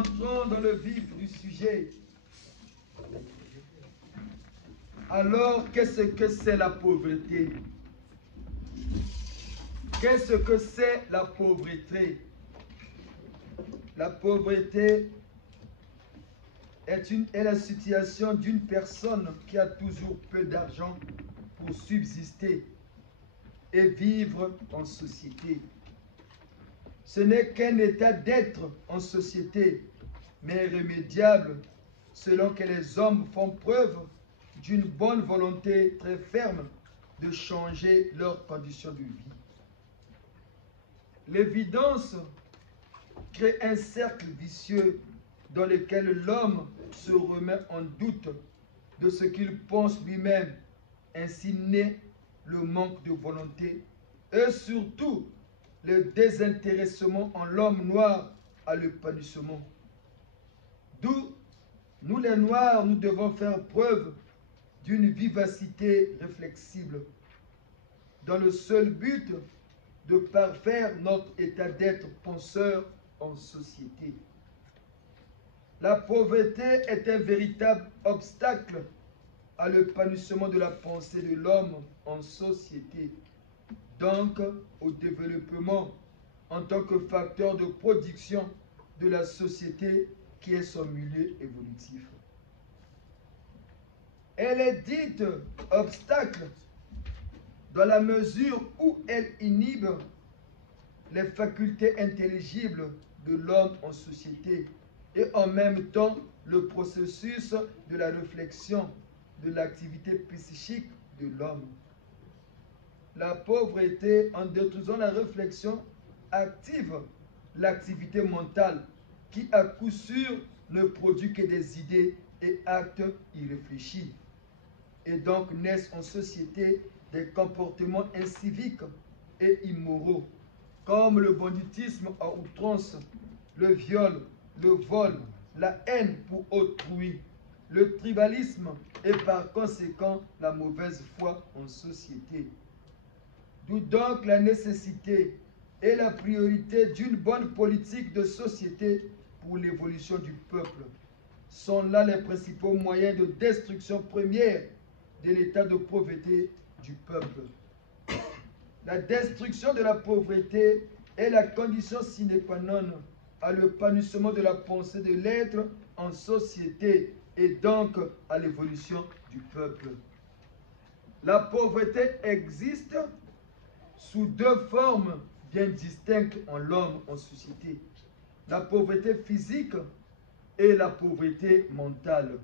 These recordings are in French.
entrons dans le vif du sujet. Alors, qu'est-ce que c'est la pauvreté? Qu'est-ce que c'est la pauvreté? La pauvreté est la situation d'une personne qui a toujours peu d'argent pour subsister et vivre en société. Ce n'est qu'un état d'être en société, mais irrémédiable, selon que les hommes font preuve d'une bonne volonté très ferme de changer leurs conditions de vie. L'évidence crée un cercle vicieux dans lequel l'homme se remet en doute de ce qu'il pense lui-même. Ainsi naît le manque de volonté et surtout le désintéressement en l'homme noir à l'épanouissement. D'où, nous les Noirs, nous devons faire preuve d'une vivacité réflexible dans le seul but de parfaire notre état d'être penseur en société. La pauvreté est un véritable obstacle à l'épanouissement de la pensée de l'homme en société, donc au développement en tant que facteur de production de la société qui est son milieu évolutif. Elle est dite obstacle dans la mesure où elle inhibe les facultés intelligibles de l'homme en société et en même temps le processus de la réflexion de l'activité psychique de l'homme. La pauvreté, en détruisant la réflexion, active l'activité mentale qui à coup sûr ne produit que des idées et actes irréfléchis. Et donc naissent en société des comportements inciviques et immoraux, comme le banditisme à outrance, le viol, le vol, la haine pour autrui, le tribalisme et par conséquent la mauvaise foi en société. D'où donc la nécessité et la priorité d'une bonne politique de société pour l'évolution du peuple. Sont là les principaux moyens de destruction première de l'état de pauvreté du peuple. La destruction de la pauvreté est la condition sine qua non à l'épanouissement de la pensée de l'être en société et donc à l'évolution du peuple. La pauvreté existe sous deux formes bien distinctes en l'homme en société. La pauvreté physique et la pauvreté mentale.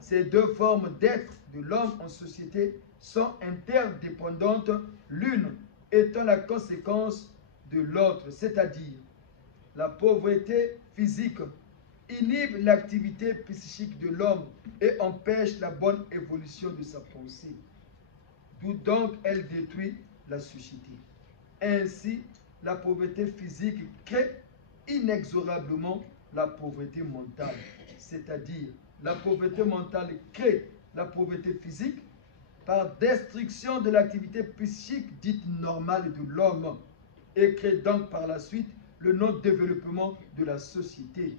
Ces deux formes d'être de l'homme en société sont interdépendantes, l'une étant la conséquence de l'autre, c'est-à-dire la pauvreté physique inhibe l'activité psychique de l'homme et empêche la bonne évolution de sa pensée. D'où donc elle détruit la société. Ainsi, la pauvreté physique crée inexorablement la pauvreté mentale, c'est-à-dire la pauvreté mentale crée la pauvreté physique par destruction de l'activité psychique dite normale de l'homme et crée donc par la suite le non-développement de la société.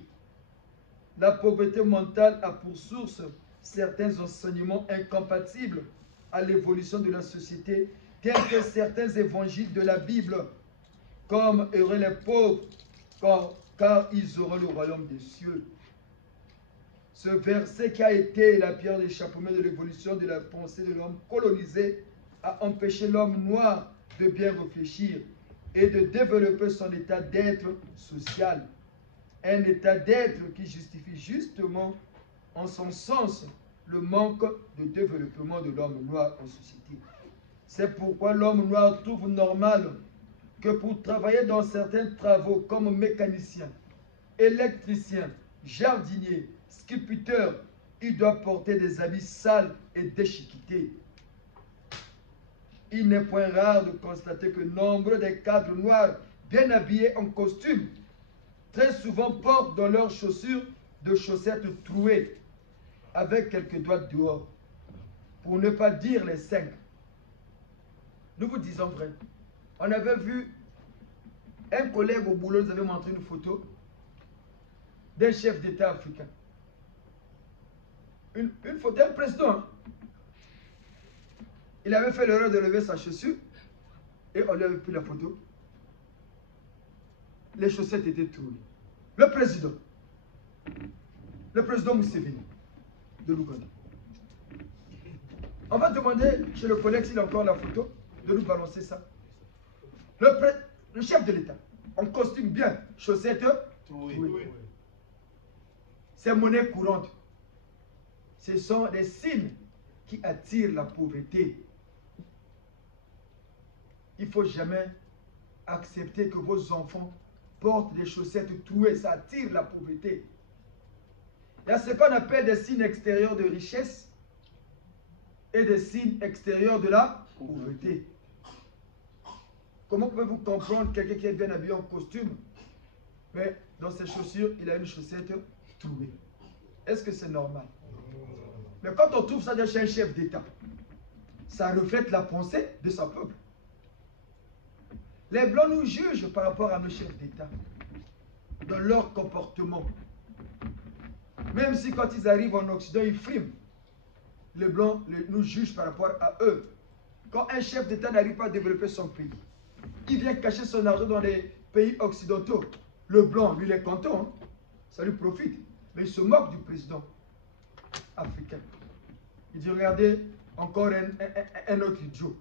La pauvreté mentale a pour source certains enseignements incompatibles à l'évolution de la société, tels que certains évangiles de la Bible, comme heureux les pauvres, car ils auront le royaume des cieux. Ce verset qui a été la pierre d'échappement de l'évolution de la pensée de l'homme colonisé a empêché l'homme noir de bien réfléchir et de développer son état d'être social. Un état d'être qui justifie justement en son sens le manque de développement de l'homme noir en société. C'est pourquoi l'homme noir trouve normal que pour travailler dans certains travaux comme mécanicien, électricien, jardinier, sculpteur, il doit porter des habits sales et déchiquetés. Il n'est point rare de constater que nombre des cadres noirs bien habillés en costume très souvent portent dans leurs chaussures de chaussettes trouées avec quelques doigts dehors, pour ne pas dire les 5. Nous vous disons vrai. On avait vu un collègue au boulot, nous avait montré une photo. d'un chef d'État africain. Une photo d'un président. Hein. Il avait fait l'erreur de lever sa chaussure et on lui avait pris la photo. Les chaussettes étaient trouées. Le président Museveni de l'Ouganda. On va demander chez le collègue s'il a encore la photo, de nous balancer ça. Le chef de l'État, en costume bien, chaussettes trouées. C'est monnaie courante. Ce sont des signes qui attirent la pauvreté. Il ne faut jamais accepter que vos enfants portent des chaussettes trouées. Ça attire la pauvreté. Il y a ce qu'on appelle des signes extérieurs de richesse et des signes extérieurs de la pauvreté. Comment pouvez-vous comprendre quelqu'un qui est bien habillé en costume, mais dans ses chaussures, il a une chaussette trouée? Est-ce que c'est normal? Mais quand on trouve ça chez un chef d'État, ça reflète la pensée de son peuple. Les Blancs nous jugent par rapport à nos chefs d'État, dans leur comportement. Même si quand ils arrivent en Occident, ils friment. Les Blancs nous jugent par rapport à eux. Quand un chef d'État n'arrive pas à développer son pays, il vient cacher son argent dans les pays occidentaux. Le Blanc, lui, il est content. Hein? Ça lui profite. Mais il se moque du président africain. Il dit, regardez, encore un autre idiot.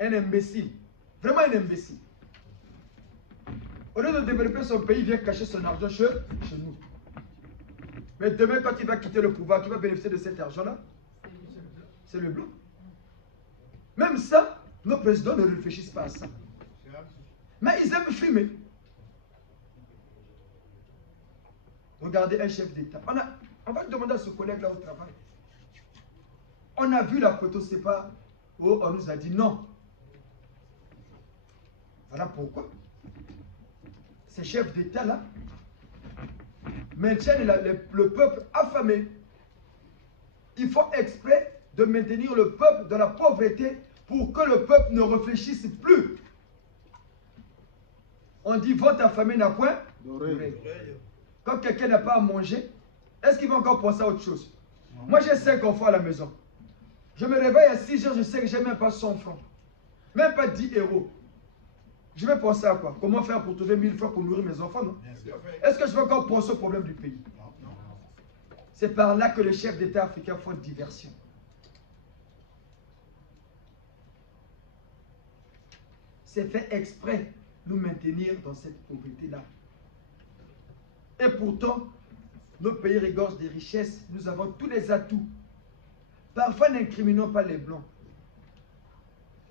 Un imbécile. Vraiment un imbécile. Au lieu de développer son pays, il vient cacher son argent chez nous. Mais demain, quand il va quitter le pouvoir, qui va bénéficier de cet argent-là? C'est le Blanc. Même ça, nos présidents ne réfléchissent pas à ça. Mais ils aiment filmer. Regardez un chef d'État. On va demander à ce collègue-là au travail. On a vu la photo, c'est pas... Oh, on nous a dit non. Voilà pourquoi ces chefs d'État-là maintiennent le peuple affamé. Ils font exprès de maintenir le peuple dans la pauvreté pour que le peuple ne réfléchisse plus. On dit votre affamé n'a point d'oreille. Quand quelqu'un n'a pas à manger, est-ce qu'il va encore penser à autre chose? Moi j'ai 5 enfants à la maison. Je me réveille à 6 heures, je sais que je n'ai même pas 100 francs. Même pas 10 euros. Je vais penser à quoi? Comment faire pour trouver 1000 francs pour nourrir mes enfants, non? Est-ce que je vais encore penser au problème du pays? C'est par là que les chefs d'État africains font diversion. C'est fait exprès nous maintenir dans cette pauvreté-là. Et pourtant, nos pays regorgent des richesses, nous avons tous les atouts. Parfois, n'incriminons pas les Blancs.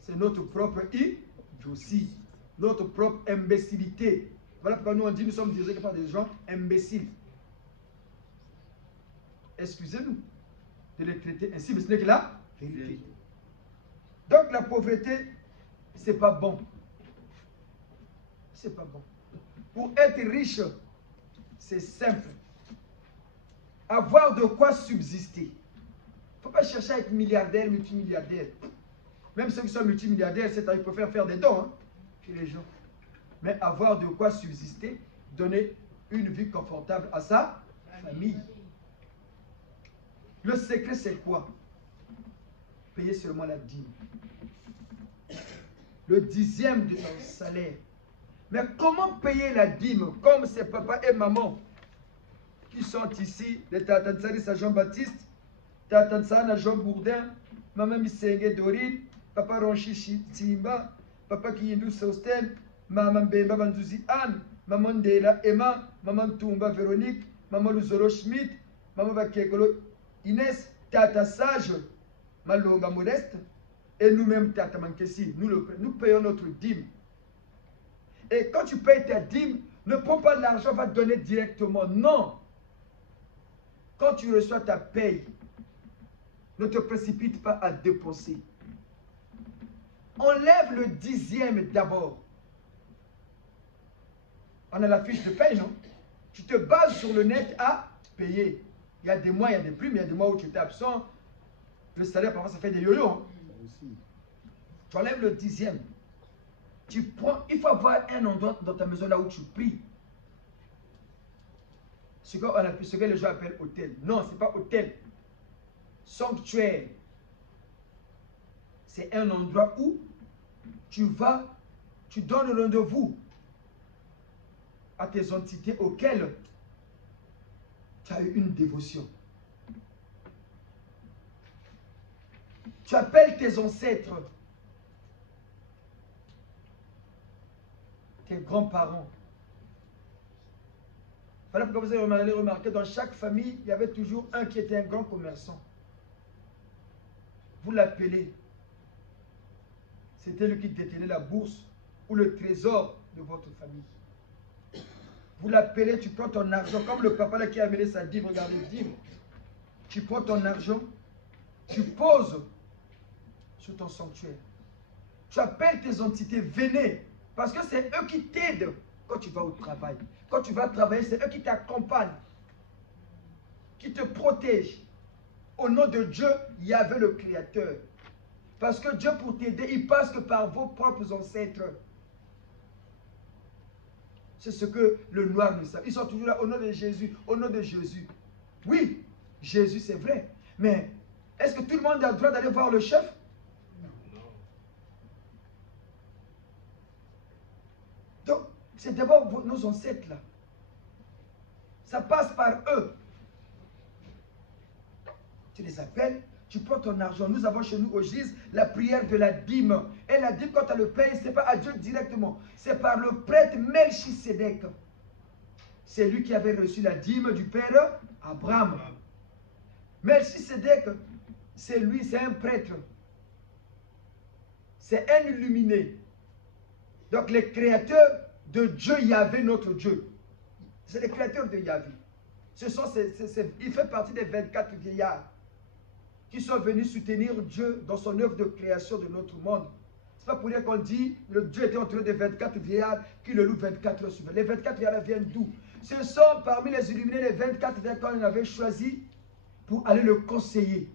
C'est notre propre idiotie, notre propre imbécilité. Voilà pourquoi nous on dit nous sommes dirigés par des gens imbéciles. Excusez-nous de les traiter ainsi, mais ce n'est que la vérité. Donc la pauvreté, c'est pas bon. C'est pas bon. Pour être riche, c'est simple. Avoir de quoi subsister. Il ne faut pas chercher à être milliardaire, multimilliardaire. Même ceux qui sont multimilliardaires, c'est-à-dire qu'ils préfèrent faire des dons hein, chez les gens. Mais avoir de quoi subsister, donner une vie confortable à sa famille. Le secret, c'est quoi? Payer seulement la dîme. Le 10e de ton salaire. Mais comment payer la dîme comme c'est papa et maman qui sont ici, les Tatansari à Jean-Baptiste, Tatansana Jean Bourdin, maman Misenge Dorine, papa Ronchi Timba, papa Kiyindu Sosten, maman Bemba Banduzi Anne, maman Dela Emma, maman Tumba Véronique, maman Luzoro Schmidt, maman Bakekolo Inès, Tata Sage, Malonga Modeste, et nous-mêmes Tata Mankesi, nous payons notre dîme. Et quand tu payes ta dîme, ne prends pas l'argent, va te donner directement. Non. Quand tu reçois ta paye, ne te précipite pas à dépenser. Enlève le 10e d'abord. On a la fiche de paye, non? Tu te bases sur le net à payer. Il y a des mois, il y a des primes, il y a des mois où tu étais absent. Le salaire, parfois, ça fait des yo-yo. Hein? Tu enlèves le 10e. Tu prends, il faut avoir un endroit dans ta maison là où tu pries. ce que les gens appellent hôtel. Non, ce n'est pas hôtel. Sanctuaire. C'est un endroit où tu vas, tu donnes rendez-vous à tes entités auxquelles tu as eu une dévotion. Tu appelles tes ancêtres, tes grands-parents. Voilà pourquoi vous avez remarqué, dans chaque famille, il y avait toujours un qui était un grand commerçant. Vous l'appelez. C'était lui qui détenait la bourse ou le trésor de votre famille. Vous l'appelez, tu prends ton argent, comme le papa là qui a amené sa dîme, regardez, dîme. Tu prends ton argent, tu poses sur ton sanctuaire. Tu appelles tes entités, venez, parce que c'est eux qui t'aident quand tu vas au travail. Quand tu vas travailler, c'est eux qui t'accompagnent, qui te protègent. Au nom de Dieu, il y avait le Créateur. Parce que Dieu, pour t'aider, il passe que par vos propres ancêtres. C'est ce que le noir ne sait. Ils sont toujours là au nom de Jésus, au nom de Jésus. Oui, Jésus, c'est vrai. Mais est-ce que tout le monde a le droit d'aller voir le chef? Non. Donc, c'est d'abord nos ancêtres là. Ça passe par eux. Tu les appelles, tu prends ton argent. Nous avons chez nous au GIS la prière de la dîme. Et la dîme, quand tu le payes, ce n'est pas à Dieu directement. C'est par le prêtre Melchisédek. C'est lui qui avait reçu la dîme du père Abraham. Melchisédek, c'est lui, c'est un prêtre. C'est un illuminé. Donc les créateurs de Dieu Yahvé, notre Dieu. C'est les créateurs de Yahvé. Il fait partie des 24 vieillards qui sont venus soutenir Dieu dans son œuvre de création de notre monde. Ce n'est pas pour dire qu'on dit que Dieu était entouré des 24 vieillards qui le louent 24 heures sur 20. Les 24 vieillards viennent d'où? Ce sont parmi les illuminés les 24 vieillards qu'on avait choisis pour aller le conseiller.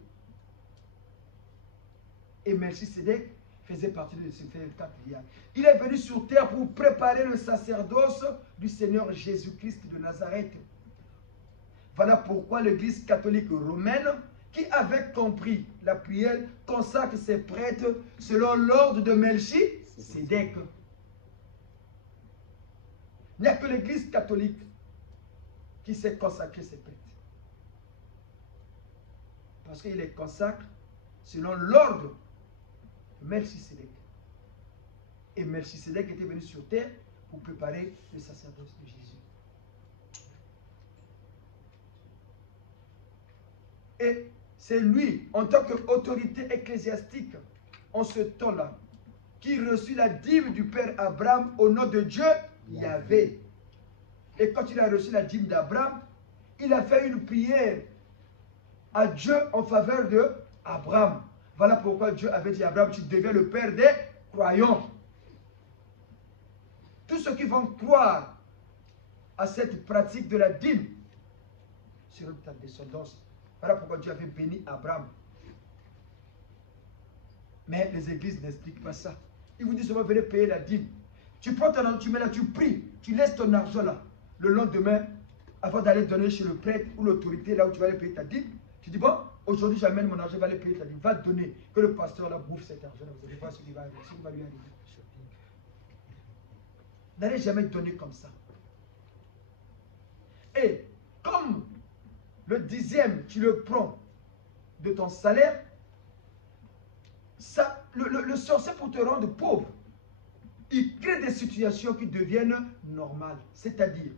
Et Melchisédek faisait partie de ces 24 vieillards. Il est venu sur terre pour préparer le sacerdoce du Seigneur Jésus-Christ de Nazareth. Voilà pourquoi l'Église catholique romaine, qui avait compris la prière, consacre ses prêtres selon l'ordre de Melchisédek. Il n'y a que l'Église catholique qui sait consacrer ses prêtres. Parce qu'il les consacre selon l'ordre de Melchisédek. Et Melchisédek était venu sur terre pour préparer le sacerdoce de Jésus. Et c'est lui, en tant qu'autorité ecclésiastique, en ce temps-là, qui reçut la dîme du Père Abraham au nom de Dieu, Yahvé. Et quand il a reçu la dîme d'Abraham, il a fait une prière à Dieu en faveur d'Abraham. Voilà pourquoi Dieu avait dit à Abraham, tu deviens le père des croyants. Tous ceux qui vont croire à cette pratique de la dîme seront ta descendance. Voilà pourquoi Dieu avait béni Abraham. Mais les églises n'expliquent pas ça. Ils vous disent seulement venez payer la dîme. Tu prends ton argent, tu mets là, tu pries, tu laisses ton argent là. Le lendemain, avant d'aller donner chez le prêtre ou l'autorité là où tu vas aller payer ta dîme, tu dis bon, aujourd'hui j'amène mon argent, je vais aller payer ta dîme. Va donner, que le pasteur là bouffe cet argent là. Vous allez voir ce qui va lui arriver. N'allez jamais donner comme ça. Et comme le dixième, tu le prends de ton salaire, ça, le sorcier pour te rendre pauvre, il crée des situations qui deviennent normales. C'est-à-dire,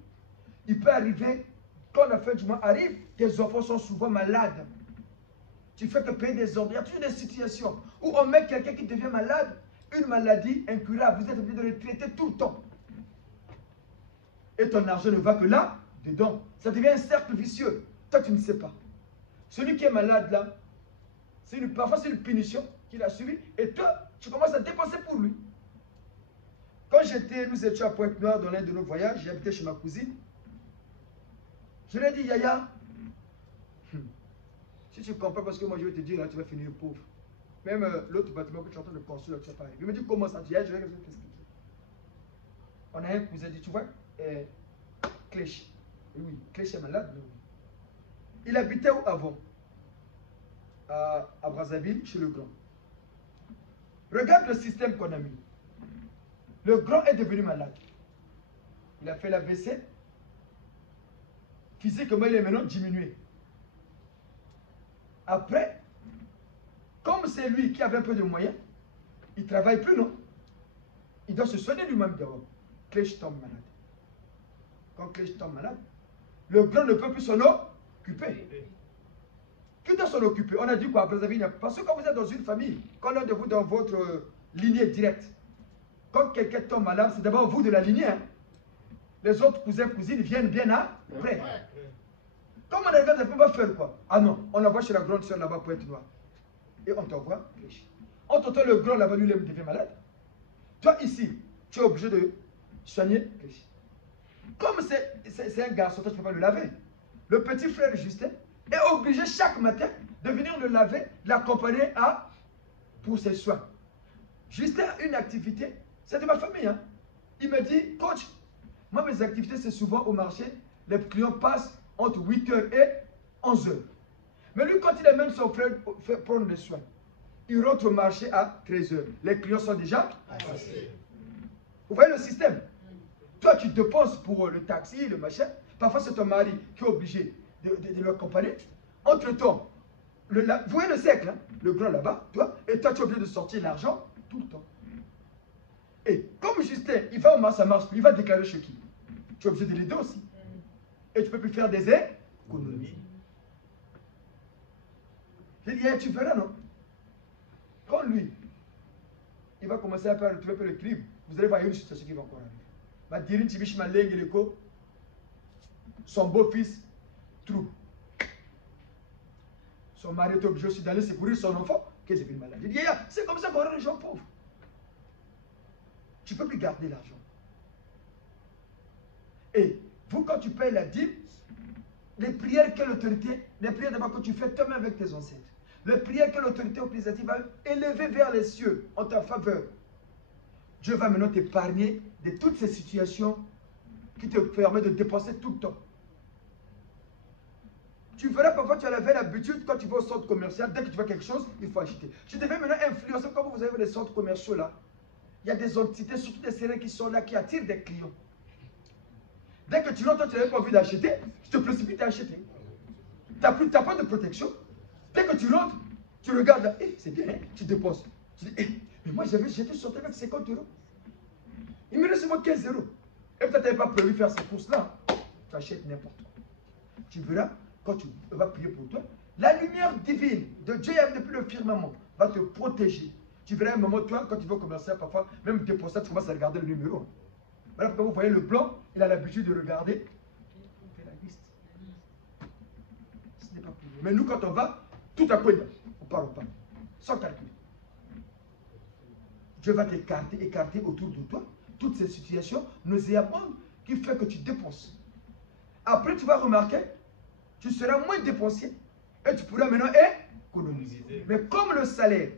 il peut arriver, quand la fin du mois arrive, tes enfants sont souvent malades. Tu fais que payer des ordres. Il y a toujours des situations où on met quelqu'un qui devient malade, une maladie incurable. Vous êtes obligé de le traiter tout le temps. Et ton argent ne va que là, dedans. Ça devient un cercle vicieux. Toi, tu ne sais pas. Celui qui est malade là, parfois c'est une punition qu'il a subie. Et toi, tu commences à dépenser pour lui. Quand nous étions à Pointe-Noire dans l'un de nos voyages, j'habitais chez ma cousine. Je lui ai dit, Yaya, si tu comprends parce que moi je vais te dire, là, tu vas finir pauvre. Même l'autre bâtiment que tu es en train de construire, tu vas pas arriver. Il me dit, comment ça? Je vais t'expliquer. On a un cousin, dit, tu vois, Cléch. Oui, Clèche est malade. Oui. Il habitait où avant? À Brazzaville, chez le grand. Regarde le système qu'on a mis. Le grand est devenu malade. Il a fait la l'AVC. Physiquement, il est maintenant diminué. Après, comme c'est lui qui avait un peu de moyens, il ne travaille plus, non? Il doit se soigner lui-même d'abord. Clèche tombe malade. Quand Clèche tombe malade, le grand ne peut plus s'en occuper. Qui doit s'en occuper? On a dit quoi à Brazzaville? Parce que quand vous êtes dans une famille, quand l'un de vous dans votre lignée directe, quand quelqu'un tombe malade, c'est d'abord vous de la lignée. Hein? Les autres cousins, cousines viennent bien après. Comme on arrive, on va faire quoi? Ah non, on envoie chez la grande soeur là-bas pour être noire. Et on t'envoie Clèche. On t'entend le grand là-bas, lui, il devient malade. Toi, ici, tu es obligé de soigner Clèche. Comme c'est un garçon, toi, tu ne peux pas le laver. Le petit frère Justin est obligé chaque matin de venir le laver, l'accompagner pour ses soins. Justin a une activité, c'est de ma famille. Hein. Il me dit, coach, moi mes activités c'est souvent au marché, les clients passent entre 8h et 11h. Mais lui quand il amène son frère prendre les soins, il rentre au marché à 13h. Les clients sont déjà passés. Vous voyez le système? Toi tu dépenses pour le taxi, le machin, parfois c'est ton mari qui est obligé de l'accompagner. Entre-temps, vous voyez le cercle, hein? Le grand là-bas, toi, et toi tu es obligé de sortir l'argent tout le temps. Et comme Justin, il va au marché, ça marche plus, il va déclarer chez qui? Tu es obligé de l'aider aussi. Et tu ne peux plus faire des économies. J'ai dit, tu verras, non? Quand lui, il va commencer à faire retrouver un peu l'équilibre, vous allez voir une situation qui va encore arriver. Va dire une tibiche malègue, son beau-fils trouve. Son mari est obligé aussi d'aller secourir son enfant qui est devenu malade. Il dit, c'est comme ça qu'on rend les gens pauvres. Tu ne peux plus garder l'argent. Et vous, quand tu payes la dîme, les prières que l'autorité, les prières d'abord que tu fais toi-même avec tes ancêtres, les prières que l'autorité ecclésiastique va élever vers les cieux en ta faveur, Dieu va maintenant t'épargner de toutes ces situations qui te permettent de dépenser tout le temps. Tu verras parfois, tu avais l'habitude, quand tu vas au centre commercial, dès que tu vois quelque chose, il faut acheter. Tu devais maintenant influencer, comme vous avez les centres commerciaux là. Il y a des entités, surtout des séries qui sont là, qui attirent des clients. Dès que tu rentres, toi, tu n'avais pas envie d'acheter, tu te précipites à acheter. Tu n'as pas de protection. Dès que tu rentres, tu regardes là, c'est bien, hein? Tu dépenses. Tu dis, mais moi j'étais sorti avec 50 €. Il me reste seulement 15 €. Et peut-être tu n'avais pas prévu faire ces courses-là. Tu achètes n'importe quoi. Tu verras, quand tu vas prier pour toi, la lumière divine de Dieu depuis le firmament va te protéger. Tu verras un moment, toi, quand tu vas commencer à parfois, même dépenser, tu commences à regarder le numéro. Voilà pourquoi vous voyez le blanc, il a l'habitude de regarder. Il fait la liste. Ce n'est pas pour nous. Mais nous, quand on va, tout à coup, on parle, sans calcul. Dieu va écarter autour de toi toutes ces situations nauséabondes qui font que tu dépenses. Après, tu vas remarquer, tu seras moins dépensier et tu pourras maintenant économiser. Mais comme le salaire,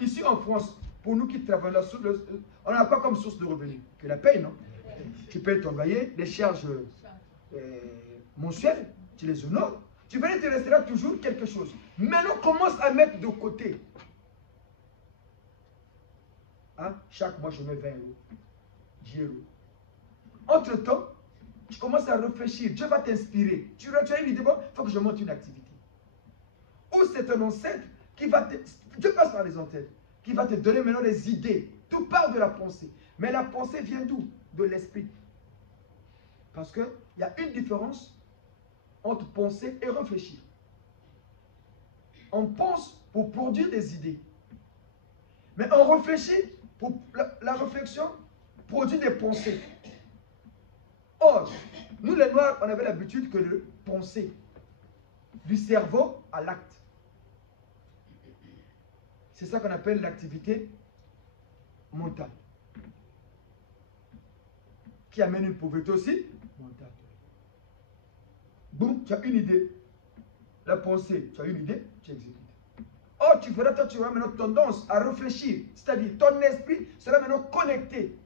ici en France, pour nous qui travaillons là, on n'a pas comme source de revenus que la paye, non? Tu payes ton loyer, les charges mensuelles, tu les honores. Tu verras, il te restera toujours quelque chose. Maintenant, commence à mettre de côté. Hein? Chaque mois, je mets 20 €, 10 €. Entre-temps, tu commences à réfléchir. Dieu va t'inspirer. Tu as une idée, bon, il faut que je monte une activité. Ou c'est un ancêtre qui va te... Dieu passe par les ancêtres, qui va te donner maintenant des idées. Tout part de la pensée. Mais la pensée vient d'où? De l'esprit. Parce qu'il y a une différence entre penser et réfléchir. On pense pour produire des idées. Mais on réfléchit pour la réflexion produit des pensées. Or, nous les Noirs, on avait l'habitude que de penser du cerveau à l'acte. C'est ça qu'on appelle l'activité mentale. Qui amène une pauvreté aussi mentale. Boum, tu as une idée. La pensée, tu as une idée, tu exécutes. Or, tu verras, toi, tu auras maintenant tendance à réfléchir. C'est-à-dire, ton esprit sera maintenant connecté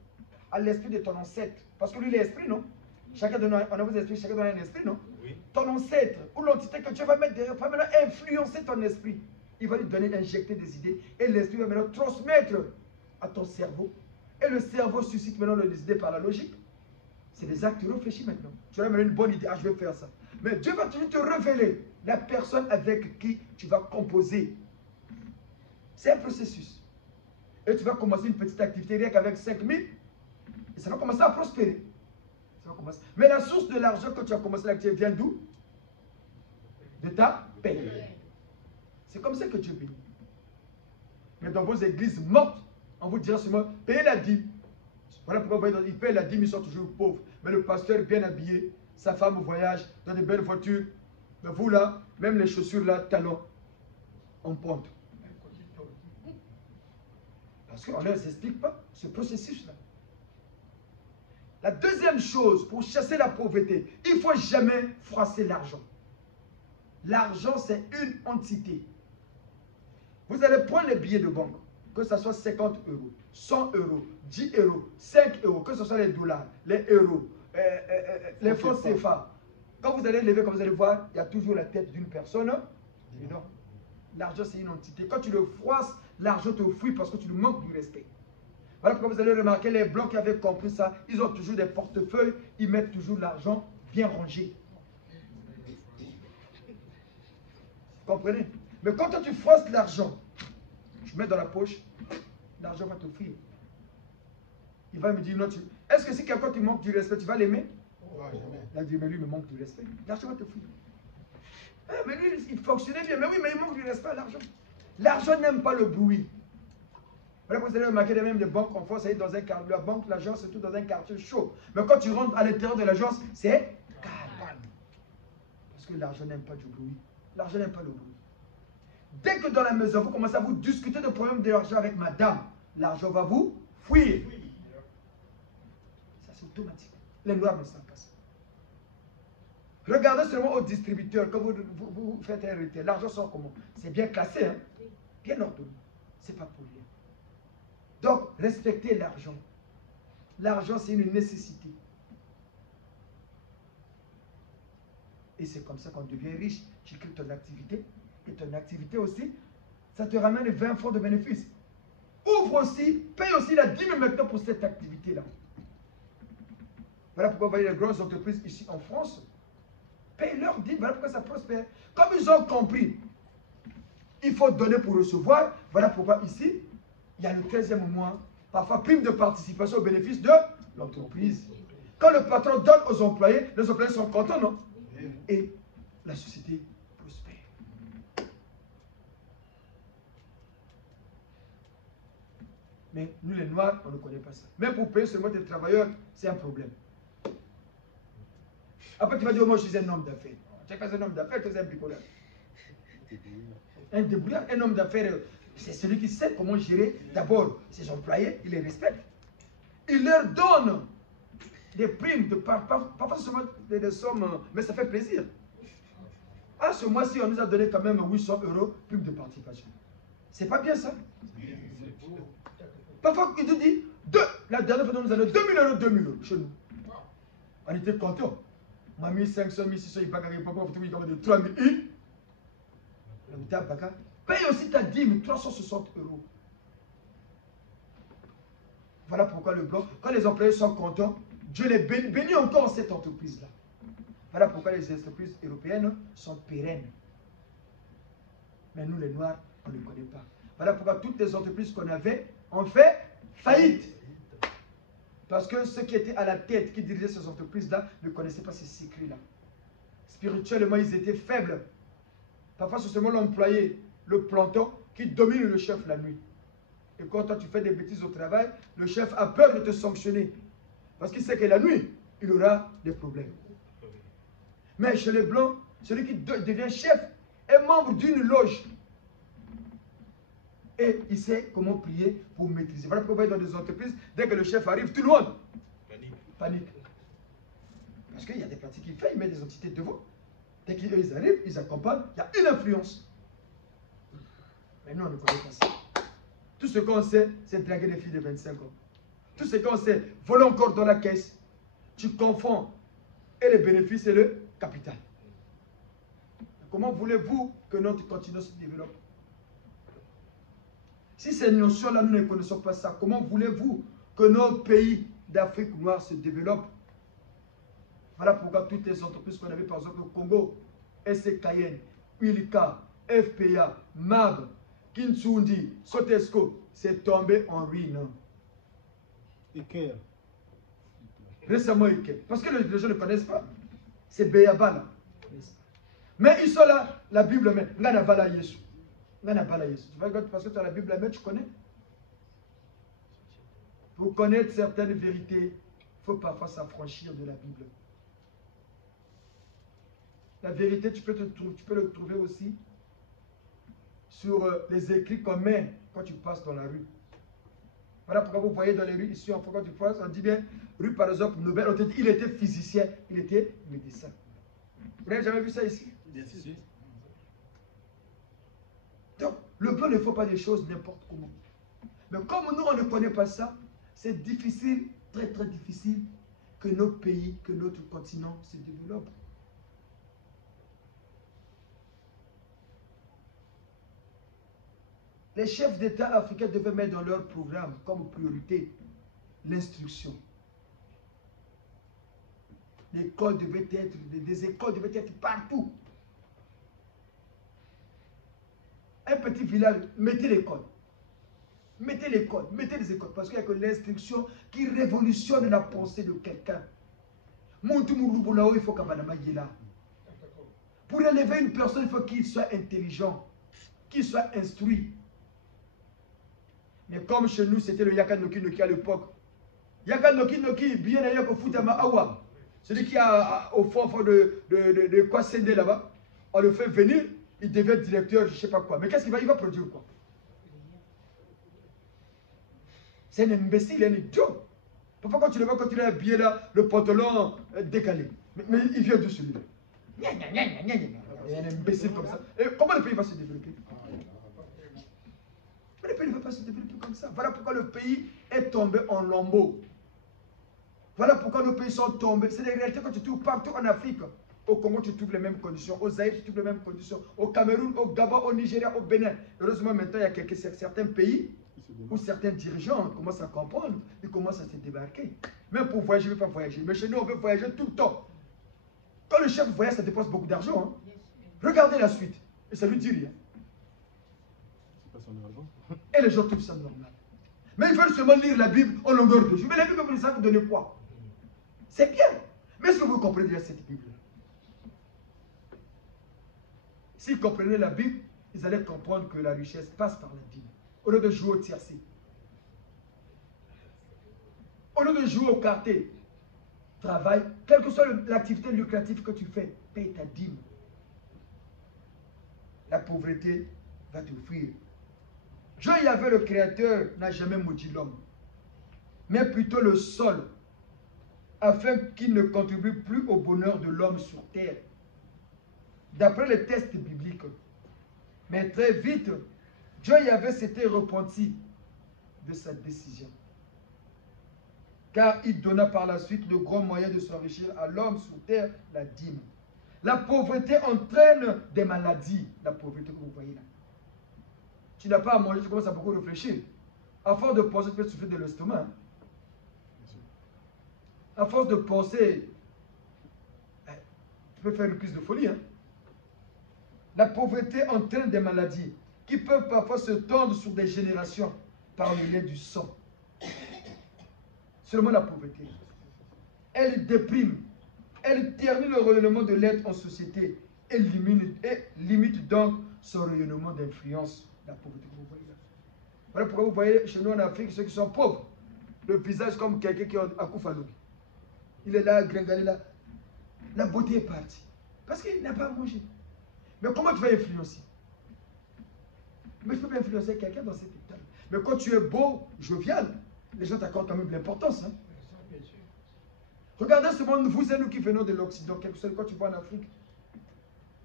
à l'esprit de ton ancêtre. Parce que lui, l'esprit, non? Chacun de nous, on a vos esprits, chacun de nous a un esprit, non? Oui. Ton ancêtre ou l'entité que Dieu va mettre derrière va maintenant influencer ton esprit. Il va lui donner, injecter des idées. Et l'esprit va maintenant transmettre à ton cerveau. Et le cerveau suscite maintenant les idées par la logique. C'est des actes réfléchis maintenant. Tu as maintenant une bonne idée. Ah, je vais faire ça. Mais Dieu va toujours te révéler la personne avec qui tu vas composer. C'est un processus. Et tu vas commencer une petite activité rien qu'avec 5 000. Et ça va commencer à prospérer. Ça va commencer. Mais la source de l'argent que tu as commencé l'activité vient d'où? De ta paye. C'est comme ça que Dieu bénit. Mais dans vos églises mortes, on vous dira seulement, payez la dîme. Voilà pourquoi ils payent la dîme, ils sont toujours pauvres. Mais le pasteur bien habillé, sa femme au voyage, dans de belles voitures. Mais vous là, même les chaussures là, talons, en pente. Parce qu'on ne leur explique pas ce processus-là. La deuxième chose, pour chasser la pauvreté, il ne faut jamais froisser l'argent. L'argent, c'est une entité. Vous allez prendre les billets de banque, que ce soit 50 euros, 100 euros, 10 euros, 5 euros, que ce soit les dollars, les euros, les francs CFA. Quand vous allez lever, comme vous allez voir, il y a toujours la tête d'une personne. Non. L'argent, c'est une entité. Quand tu le froisses, l'argent te fuit parce que tu lui manques du respect. Voilà pourquoi vous allez remarquer, les blancs qui avaient compris ça, ils ont toujours des portefeuilles, ils mettent toujours l'argent bien rangé. Vous comprenez? Mais quand toi, tu froisses l'argent, tu mets dans la poche, l'argent va te fuir. Il va me dire, non, est-ce que si quelqu'un te manque du respect, tu vas l'aimer? Il va dire, mais lui me manque du respect. L'argent va te fuir. Mais lui, il fonctionnait bien. Mais oui, mais il manque du respect à l'argent. L'argent n'aime pas le bruit. Voilà, vous allez remarquer même les banques en France, dans un quartier, la banque, l'agence, c'est tout dans un quartier chaud. Mais quand tu rentres à l'intérieur de l'agence, c'est calme. Parce que l'argent n'aime pas du bruit. L'argent n'aime pas le bruit. Dès que dans la maison, vous commencez à vous discuter de problèmes de l'argent avec madame, l'argent va vous fuir. Ça, c'est automatique. Les noirs ne savent pas ça. Regardez seulement au distributeur, quand vous faites un retail, l'argent sort comment? C'est bien classé, hein? Bien ordonné. Ce n'est pas pour rien. Donc, respectez l'argent. L'argent, c'est une nécessité. Et c'est comme ça qu'on devient riche. Tu crées ton activité. Et ton activité aussi, ça te ramène 20 fois de bénéfices. Ouvre aussi, paye aussi la dîme maintenant pour cette activité-là. Voilà pourquoi vous voyez les grandes entreprises ici en France, payent leur dîme. Voilà pourquoi ça prospère. Comme ils ont compris, il faut donner pour recevoir. Voilà pourquoi ici, il y a le 13e mois, parfois prime de participation au bénéfice de l'entreprise. Quand le patron donne aux employés, les employés sont contents, non? Et la société prospère. Mais nous les Noirs, on ne connaît pas ça. Même pour payer seulement des travailleurs, c'est un problème. Après tu vas dire, oh, moi je suis un homme d'affaires. Tu n'es pas un homme d'affaires, tu es un bricoleur. Un débrouillard, un homme d'affaires, c'est celui qui sait comment gérer d'abord ses employés, il les respecte. Il leur donne des primes, parfois seulement des sommes, mais ça fait plaisir. Ah, ce mois-ci, on nous a donné quand même 800 euros prime de participation. C'est pas bien ça? Parfois, il nous dit, la dernière fois, nous avons 2000 euros chez nous. On était contents. On a mis 500, 1600, il n'y a pas de 3000. Paye aussi ta dîme, 360 euros. Voilà pourquoi le blanc, quand les employés sont contents, Dieu les bénit encore cette entreprise-là. Voilà pourquoi les entreprises européennes sont pérennes. Mais nous, les Noirs, on ne connaît pas. Voilà pourquoi toutes les entreprises qu'on avait ont fait faillite. Parce que ceux qui étaient à la tête, qui dirigeaient ces entreprises-là, ne connaissaient pas ces secrets-là. Spirituellement, ils étaient faibles. Parfois, c'est seulement l'employé, le planton, qui domine le chef la nuit. Et quand toi, tu fais des bêtises au travail, le chef a peur de te sanctionner. Parce qu'il sait que la nuit, il aura des problèmes. Mais chez les Blancs, celui qui devient chef est membre d'une loge. Et il sait comment prier pour maîtriser. Voilà pourquoi dans des entreprises, dès que le chef arrive, tout le monde panique. Parce qu'il y a des pratiques qu'il fait, il met des entités devant. Dès qu'ils arrivent, ils accompagnent, il y a une influence. Mais nous, on ne connaît pas ça. Tout ce qu'on sait, c'est draguer des filles de 25 ans. Tout ce qu'on sait, voler encore dans la caisse. Tu confonds et les bénéfices et le capital. Comment voulez-vous que notre continent se développe? Si ces notions-là, nous ne connaissons pas ça, comment voulez-vous que nos pays d'Afrique noire se développent? Voilà pourquoi toutes les entreprises qu'on avait, par exemple, au Congo, SC Cayenne, Ulika, FPA, MAB, Kintsundi, Sotesco, c'est tombé en ruine. Ikea. Récemment, Ikea. Parce que les gens ne connaissent pas. C'est Béaba là. Mais ils sont là, la Bible même. Ngana bala Yesu. Ngana bala Yesu. Tu vois, parce que tu as la Bible même, tu connais. Pour connaître certaines vérités, il faut parfois s'affranchir de la Bible. La vérité, tu peux le trouver aussi sur les écrits qu'on met quand tu passes dans la rue. Voilà pourquoi vous voyez dans les rues, ici en France, quand tu passes, on dit bien, rue par exemple, Nobel, on te dit, il était physicien, il était médecin. Vous n'avez jamais vu ça ici? Bien sûr. Donc, le peu ne faut pas des choses n'importe comment. Mais comme nous, on ne connaît pas ça, c'est difficile, très très difficile, que nos pays, que notre continent se développe. Les chefs d'État africains devaient mettre dans leur programme comme priorité l'instruction. L'école devait être, des écoles devaient être partout. Un petit village, mettez l'école. Mettez l'école, mettez les écoles, parce qu'il n'y a que l'instruction qui révolutionne la pensée de quelqu'un. Il faut là. Pour élever une personne, il faut qu'il soit intelligent, qu'il soit instruit. Mais comme chez nous, c'était le Yakanoki Noki à l'époque. Yakanoki Noki, bien ailleurs que Futama Awa. Celui qui a au fond de quoi scender là-bas, on le fait venir, il devient directeur, je ne sais pas quoi. Mais qu'est-ce qu'il va? Il va produire quoi? C'est un imbécile, un idiot. Parfois, quand tu le vois, quand il a habillé là, le pantalon décalé. Mais il vient de celui-là. Il y a un imbécile comme ça. Et comment le pays va se développer? Mais le pays ne va pas se développer comme ça. Voilà pourquoi le pays est tombé en lambeaux. Voilà pourquoi nos pays sont tombés. C'est des réalités que tu trouves partout en Afrique. Au Congo, tu trouves les mêmes conditions. Au Zaïre, tu trouves les mêmes conditions. Au Cameroun, au Gabon, au Nigeria, au Bénin. Heureusement, maintenant, il y a certains pays où certains dirigeants commencent à comprendre. Ils commencent à se débarquer. Même pour voyager, je ne veux pas voyager. Mais chez nous, on veut voyager tout le temps. Quand le chef voyage, ça dépense beaucoup d'argent. Hein. Regardez la suite. Et ça ne lui dit rien. Et les gens trouvent ça normal. Mais ils veulent seulement lire la Bible en longueur de jour. Mais la Bible, vous savez donner quoi? C'est bien. Mais est-ce que vous comprenez déjà cette Bible? S'ils comprenaient la Bible, ils allaient comprendre que la richesse passe par la dîme. Au lieu de jouer au tiercé. Au lieu de jouer au quartier, travail, quelle que soit l'activité lucrative que tu fais, paye ta dîme. La pauvreté va t'offrir. Dieu Yahvé, le Créateur, n'a jamais maudit l'homme, mais plutôt le sol, afin qu'il ne contribue plus au bonheur de l'homme sur terre. D'après les textes bibliques. Mais très vite, Dieu Yahvé s'était repenti de sa décision. Car il donna par la suite le grand moyen de s'enrichir à l'homme sur terre, la dîme. La pauvreté entraîne des maladies. La pauvreté que vous voyez là. Tu n'as pas à manger, tu commences à beaucoup réfléchir. À force de penser, tu peux souffrir de l'estomac. Hein? À force de penser, tu peux faire une crise de folie. Hein? La pauvreté entraîne des maladies qui peuvent parfois se tendre sur des générations par le lait du sang. Seulement la pauvreté. Elle déprime, elle ternit le rayonnement de l'être en société et limite donc son rayonnement d'influence. La pauvreté que vous voyez là. Voilà pourquoi vous voyez chez nous en Afrique, ceux qui sont pauvres, le visage comme quelqu'un qui a Koufaloui. Il est là, gringalé là. La beauté est partie. Parce qu'il n'a pas à manger. Mais comment tu vas influencer? Mais je peux pas influencer quelqu'un dans cet état. Mais quand tu es beau, jovial, les gens t'accordent quand même de l'importance. Hein? Regardez seulement vous et nous qui venons de l'Occident, quelque chose quand tu vas en Afrique.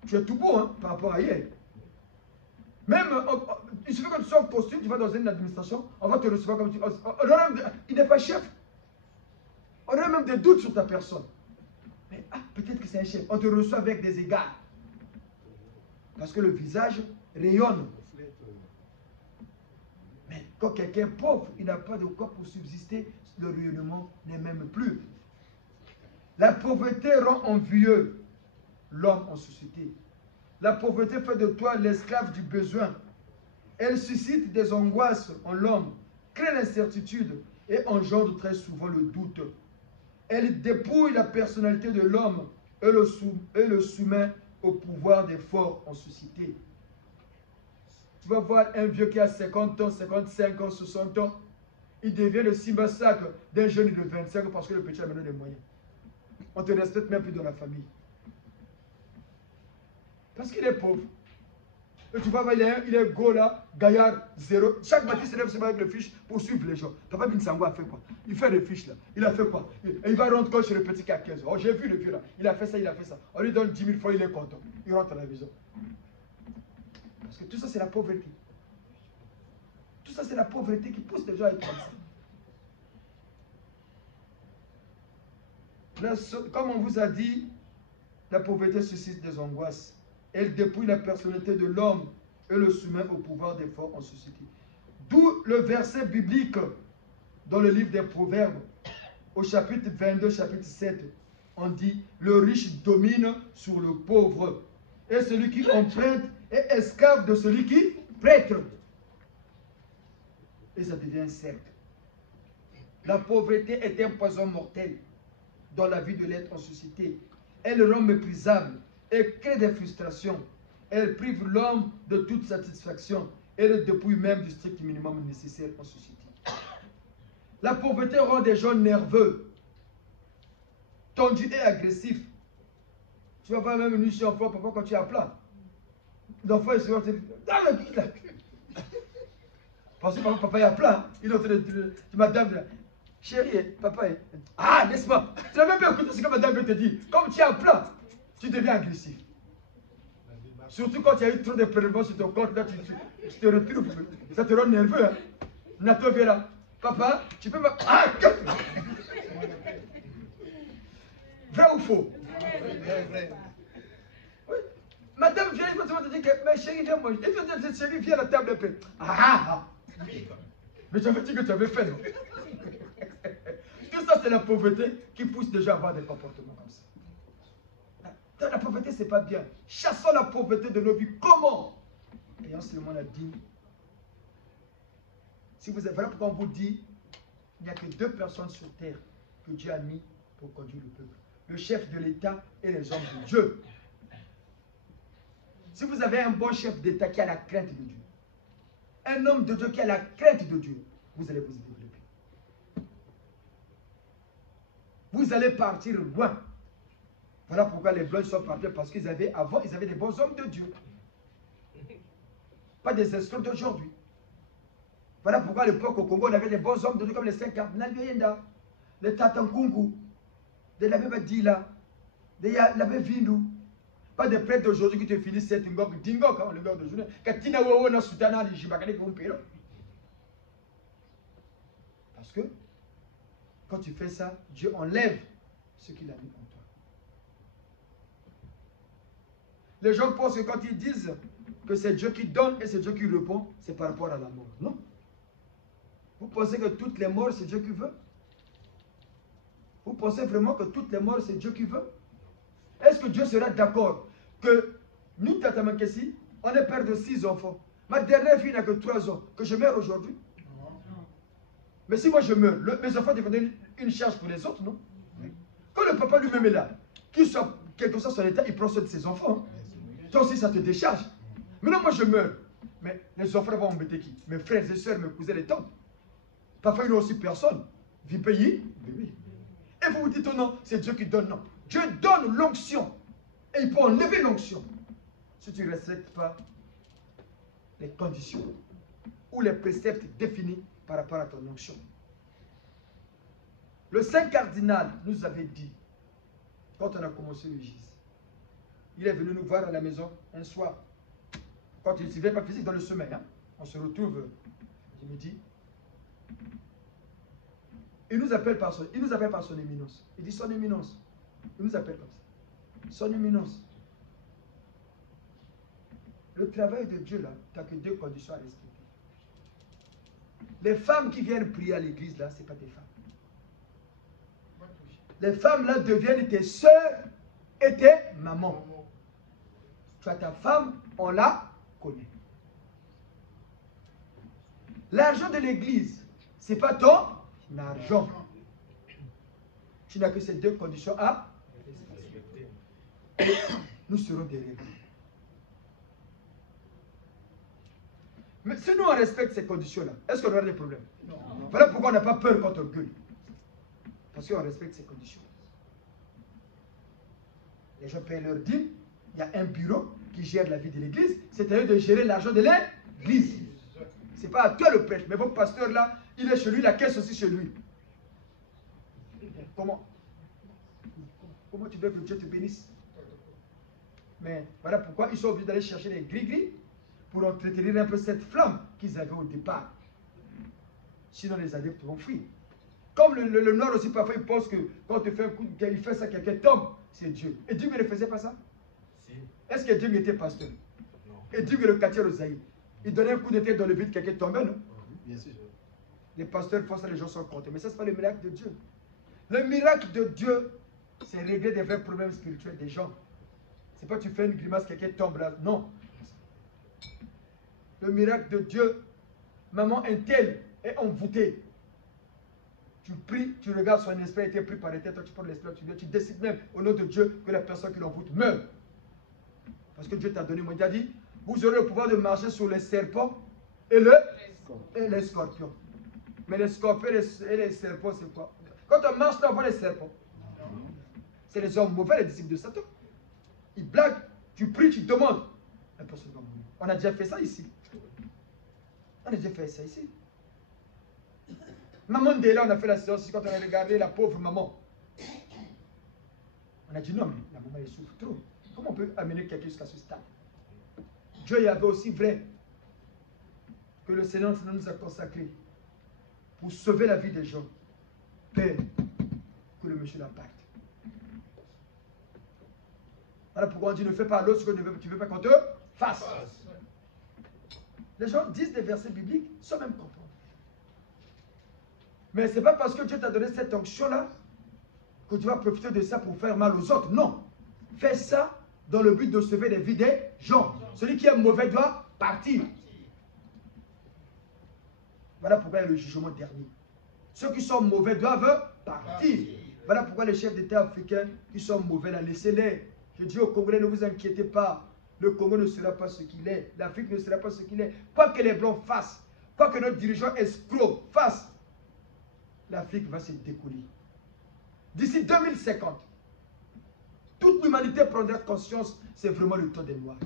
Tu es tout beau hein, par rapport à hier. Même, il suffit que tu sois en costume, tu vas dans une administration, on va te recevoir comme tu... il n'est pas chef. On a même des doutes sur ta personne. Mais peut-être que c'est un chef. On te reçoit avec des égards. Parce que le visage rayonne. Mais quand quelqu'un est pauvre, il n'a pas de quoi pour subsister, le rayonnement n'est même plus. La pauvreté rend envieux l'homme en société. La pauvreté fait de toi l'esclave du besoin. Elle suscite des angoisses en l'homme, crée l'incertitude et engendre très souvent le doute. Elle dépouille la personnalité de l'homme et le soumet au pouvoir des forts en société. Tu vas voir un vieux qui a 50 ans, 55 ans, 60 ans, il devient le simba-sacre d'un jeune de 25 ans parce que le petit a mené des moyens. On ne te respecte même plus dans la famille. Parce qu'il est pauvre. Et tu vas voir, il est go là, gaillard, zéro. Chaque matin, il se lève seulement avec le fiche pour suivre les gens. Papa Binsango a fait quoi? Il fait des fiches là. Il a fait quoi? Et il va rentrer chez le petit qui a 15 ans. Oh, j'ai vu le vieux là. Il a fait ça, il a fait ça. On lui donne 10 000 fois, il est content. Il rentre à la maison. Parce que tout ça, c'est la pauvreté. Tout ça, c'est la pauvreté qui pousse les gens à être comme ça. Là, comme on vous a dit, la pauvreté suscite des angoisses. Elle dépouille la personnalité de l'homme et le soumet au pouvoir des forts en société. D'où le verset biblique dans le livre des Proverbes, au chapitre 22, chapitre 7. On dit, le riche domine sur le pauvre, et celui qui emprunte est esclave de celui qui prête. Et ça devient un cercle. La pauvreté est un poison mortel dans la vie de l'être en société. Elle rend méprisable. Elle crée des frustrations. Elle prive l'homme de toute satisfaction. Et le dépouille même du strict minimum nécessaire en société. La pauvreté rend des gens nerveux, tendus et agressifs. Tu vas voir même une nuit enfant, papa, quand tu es à plat. L'enfant est sur le dans le cul là. Parce que papa est à plat. Il est en train de madame, chérie, papa est. Ah, n'est-ce pas? Tu n'as même pas écouté ce que madame veut te dire. Comme tu es à plat, tu deviens agressif. Surtout quand il y a eu trop de prélèvements sur ton corps, là, tu te retrouves. Ça te rend nerveux. Hein? Nato vient là. Papa, tu peux me. Ah! Vrai ou faux? Oui. Madame vient, il va te dire que, mais chérie, viens manger. Il va te dire, chérie, viens à la table un peu. Ah! Mais j'avais dit que tu avais fait, non? Tout ça, c'est la pauvreté qui pousse les gens à avoir des comportements comme ça. La pauvreté, ce n'est pas bien. Chassons la pauvreté de nos vies. Comment? Ayant seulement la digne. Si vous êtes, voilà pourquoi on vous dit, il n'y a que 2 personnes sur terre que Dieu a mis pour conduire le peuple. Le chef de l'État et les hommes de Dieu. Si vous avez un bon chef d'État qui a la crainte de Dieu, un homme de Dieu qui a la crainte de Dieu, vous allez vous développer. Vous allez partir loin. Voilà pourquoi les Blancs sont partis, parce qu'ils avaient, avant, ils avaient des bons hommes de Dieu. Pas des escrocs d'aujourd'hui. Voilà pourquoi à l'époque au Congo, on avait des bons hommes de Dieu comme les 5 cardinals Yenda, les Tatankungu, les Labé Badila, les Labé Vindu. Pas des prêtres d'aujourd'hui qui te finissent cette ngok, dingok, le gars de journée. Katina Wawo na Soutana, les Jibakane Kumpiro. Parce que quand tu fais ça, Dieu enlève ce qu'il a mis en toi. Les gens pensent que quand ils disent que c'est Dieu qui donne et c'est Dieu qui répond, c'est par rapport à la mort. Non. Vous pensez que toutes les morts, c'est Dieu qui veut? Vous pensez vraiment que toutes les morts, c'est Dieu qui veut? Est-ce que Dieu sera d'accord que nous, Tata Mankessi, on est père de 6 enfants. Ma dernière fille n'a que 3 ans. Que je meurs aujourd'hui? Mais si moi je meurs, mes enfants deviennent une charge pour les autres, non? Quand le papa lui-même est là, qu'il soit, quel que soit son état, il prend soin de ses enfants. Toi aussi, ça te décharge. Maintenant, moi je meurs. Mais les enfants vont embêter qui? Mes frères et soeurs, mes cousins et tantes. Parfois, ils n'ont aussi personne. Vie payée? Oui. Et vous vous dites, oh non, c'est Dieu qui donne. Non. Dieu donne l'onction. Et il peut enlever l'onction. Si tu ne respectes pas les conditions ou les préceptes définis par rapport à ton onction. Le Saint Cardinal nous avait dit, quand on a commencé le GIS, il est venu nous voir à la maison un soir. Quand il ne suivait pas physique dans le sommeil, hein, on se retrouve, il me dit, il nous appelle par son éminence. Il dit, son éminence, Il nous appelle comme ça. Son éminence. Le travail de Dieu, là, tu n'as que deux conditions à respecter. Les femmes qui viennent prier à l'église, là, ce n'est pas tes femmes. Les femmes, là, deviennent tes soeurs et tes mamans. Tu as ta femme, on la connaît. L'argent de l'église, ce n'est pas ton argent. Tu n'as que ces deux conditions à respecter. Nous serons des règles. Mais si nous on respecte ces conditions-là, est-ce qu'on aura des problèmes? Non. Voilà pourquoi on n'a pas peur quand on gueule. Parce qu'on respecte ces conditions. Les gens payent leur dîme. Il y a un bureau qui gère la vie de l'église. C'est à eux de gérer l'argent de l'église. Ce n'est pas à toi le prêtre. Mais votre pasteur là, il est chez lui, la caisse aussi chez lui. Comment tu veux que Dieu te bénisse? Mais voilà pourquoi ils sont obligés d'aller chercher les gris-gris pour entretenir un peu cette flamme qu'ils avaient au départ. Sinon les adeptes vont fuir. Comme le noir aussi, parfois il pense que quand tu fais un coup, il fait ça, quelqu'un tombe, c'est Dieu. Et Dieu ne faisait pas ça? Si. Est-ce que Dieu était pasteur? Non. Et Dieu le quartier Rosaï, il donnait un coup de tête dans le vide, quelqu'un tombait, non? Bien sûr. Les pasteurs font ça, les gens sont contents. Mais ça, ce n'est pas le miracle de Dieu. Le miracle de Dieu, c'est régler des vrais problèmes spirituels des gens. Ce n'est pas tu fais une grimace, quelqu'un tombe là. Non. Le miracle de Dieu, maman Intel est envoûtée. Tu pries, tu regardes son esprit a été pris par la tête, toi tu prends l'esprit, tu décides même au nom de Dieu que la personne qui l'envoûte meurt. Parce que Dieu t'a donné, moi il a dit, vous aurez le pouvoir de marcher sur les serpents et les scorpions. Mais les scorpions et les serpents, c'est quoi? Quand on marche là, on voit les serpents. C'est les hommes mauvais, les disciples de Satan. Ils blaguent, tu pries, tu demandes. La personne va mourir. On a déjà fait ça ici. On a déjà fait ça ici. Maman Ndela, on a fait la séance ici quand on a regardé la pauvre maman. On a dit non, mais la maman elle souffre trop. Comment on peut amener quelqu'un jusqu'à ce stade? Dieu y avait aussi vrai que le Seigneur nous a consacré pour sauver la vie des gens. Père, que le monsieur la parte. Voilà pourquoi on dit ne fais pas à l'autre ce que tu ne veux pas qu'on te fasse. Les gens disent des versets bibliques sans même comprendre. Mais ce n'est pas parce que Dieu t'a donné cette onction-là que tu vas profiter de ça pour faire mal aux autres. Non. Fais ça dans le but de sauver les vies des gens. Celui qui est mauvais doit partir. Voilà pourquoi il y a le jugement dernier. Ceux qui sont mauvais doivent partir. Voilà pourquoi les chefs d'État africains qui sont mauvais, là, laissez-les. Je dis aux Congolais, ne vous inquiétez pas. Le Congo ne sera pas ce qu'il est. L'Afrique ne sera pas ce qu'il est. Quoi que les Blancs fassent, quoi que nos dirigeants escrocs fassent, l'Afrique va se décoller. D'ici 2050, toute l'humanité prendra conscience, c'est vraiment le temps des Noirs.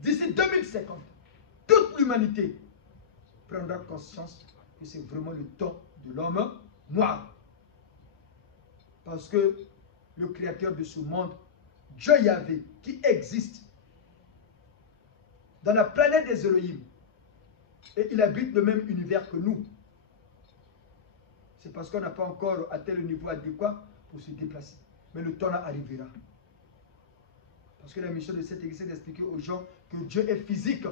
D'ici 2050, toute l'humanité prendra conscience que c'est vraiment le temps de l'homme noir. Parce que le créateur de ce monde, Dieu Yahvé, qui existe dans la planète des Elohim, et il habite le même univers que nous. C'est parce qu'on n'a pas encore atteint le niveau adéquat pour se déplacer. Mais le temps là arrivera. Parce que la mission de cette église, c'est d'expliquer aux gens que Dieu est physique.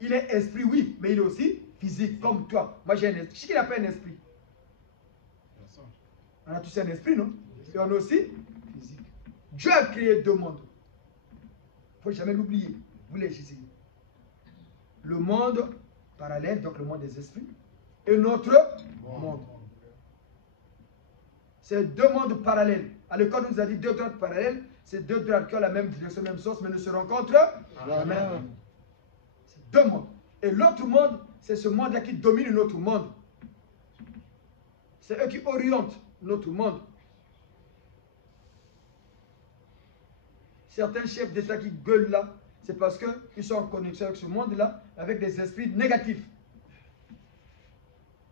Il est esprit, oui, mais il est aussi physique, comme toi. Moi, j'ai un esprit. Qui n'a pas un esprit? On a tous un esprit, non? Et on a aussi physique. Dieu a créé deux mondes. Il ne faut jamais l'oublier. Vous les lisez. Le monde parallèle, donc le monde des esprits, et notre monde. C'est deux mondes parallèles. À l'école, on nous a dit deux droites parallèles. C'est deux droites qui ont la même direction, la même source, mais ne se rencontrent jamais. C'est deux mondes. Et l'autre monde, c'est ce monde-là qui domine notre monde. C'est eux qui orientent notre monde. Certains chefs d'État qui gueulent là, c'est parce qu'ils sont en connexion avec ce monde-là, avec des esprits négatifs.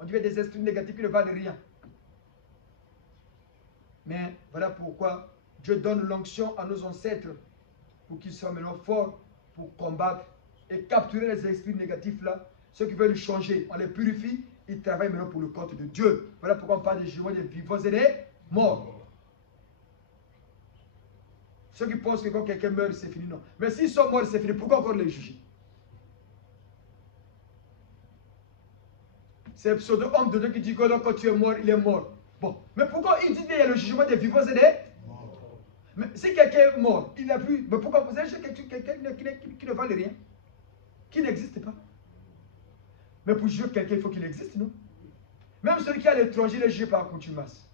On dit des esprits négatifs qui ne valent rien. Mais voilà pourquoi Dieu donne l'onction à nos ancêtres pour qu'ils soient maintenant forts pour combattre et capturer les esprits négatifs là. Ceux qui veulent changer, on les purifie ils travaillent maintenant pour le compte de Dieu. Voilà pourquoi on parle des jugements des vivants et des morts. Ceux qui pensent que quand quelqu'un meurt, c'est fini, non. Mais s'ils sont morts, c'est fini. Pourquoi encore les juger? C'est le pseudo-homme de Dieu qui dit que quand tu es mort, il est mort. Bon, mais pourquoi il dit qu'il y a le jugement des vivants et des morts? Mais si quelqu'un est mort, il n'a plus. Mais pourquoi vous avez quelqu'un qui ne valait rien? Qui n'existe pas? Mais pour juger quelqu'un, il faut qu'il existe, non? Même celui qui est à l'étranger, il est jugé par contumace.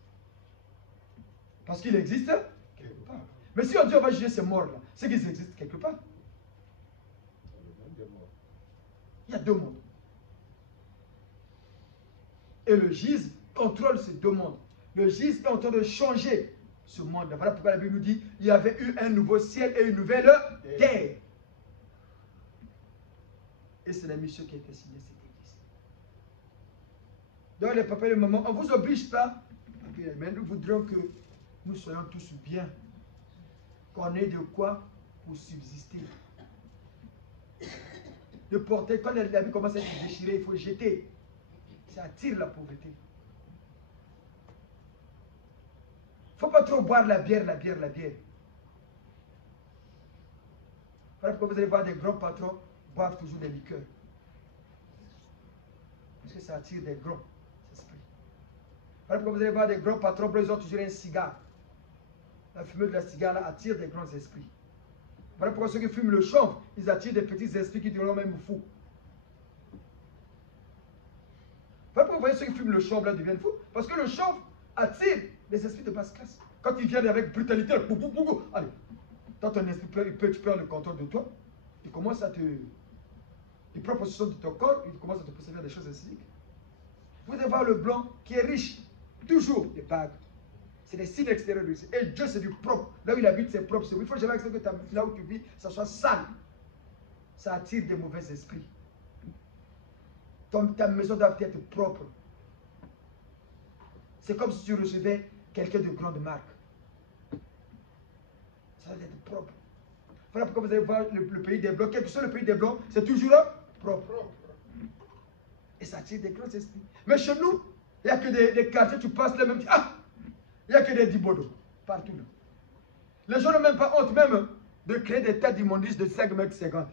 Parce qu'il existe quelque part. Mais si on dit on va juger ces morts-là, c'est qu'ils existent quelque part. Il y a deux mondes. Et le GIZ contrôle ces deux mondes. Le GIZ est en train de changer ce monde. Voilà pourquoi la Bible nous dit il y avait eu un nouveau ciel et une nouvelle terre. Et c'est la mission qui a été signée cette église. Donc les papas et les mamans, on ne vous oblige pas, mais nous voudrions que nous soyons tous bien, qu'on ait de quoi pour subsister. De porter, quand la vie commence à être déchirée, il faut jeter. Ça attire la pauvreté. Il ne faut pas trop boire la bière. Voilà pourquoi vous allez voir des grands patrons boivent toujours des liqueurs. Parce que ça attire des grands esprits. Voilà pourquoi vous allez voir des grands patrons, ils ont toujours un cigare. La fumée de la cigare là, attire des grands esprits. Voilà pourquoi ceux qui fument le chanvre, ils attirent des petits esprits qui deviennent même fous. Voilà pourquoi vous voyez ceux qui fument le chanvre là deviennent fous. Parce que le chanvre attire les esprits de basse classe. Quand ils viennent avec brutalité, allez, quand ton esprit tu perds le contrôle de toi, il commence à te... Il prend possession de ton corps, il commence à te posséder des choses ainsi. Vous devez voir le blanc qui est riche, toujours des bagues. C'est des signes extérieurs de lui. Et Dieu, c'est du propre. Là où il habite, c'est propre. Il faut jamais accepter que là où tu vis, ça soit sale. Ça attire des mauvais esprits. Ta maison doit être propre. C'est comme si tu recevais quelqu'un de grande marque. Ça doit être propre. Voilà pourquoi vous allez voir le pays des Blancs. Quel que soit le pays des Blancs, c'est toujours propre. Et ça attire des grands esprits. Mais chez nous, il n'y a que des quartiers, tu passes là même, il n'y a que des dibodos, partout là. Les gens n'ont même pas honte même de créer des tas d'immondices de 5,50 m.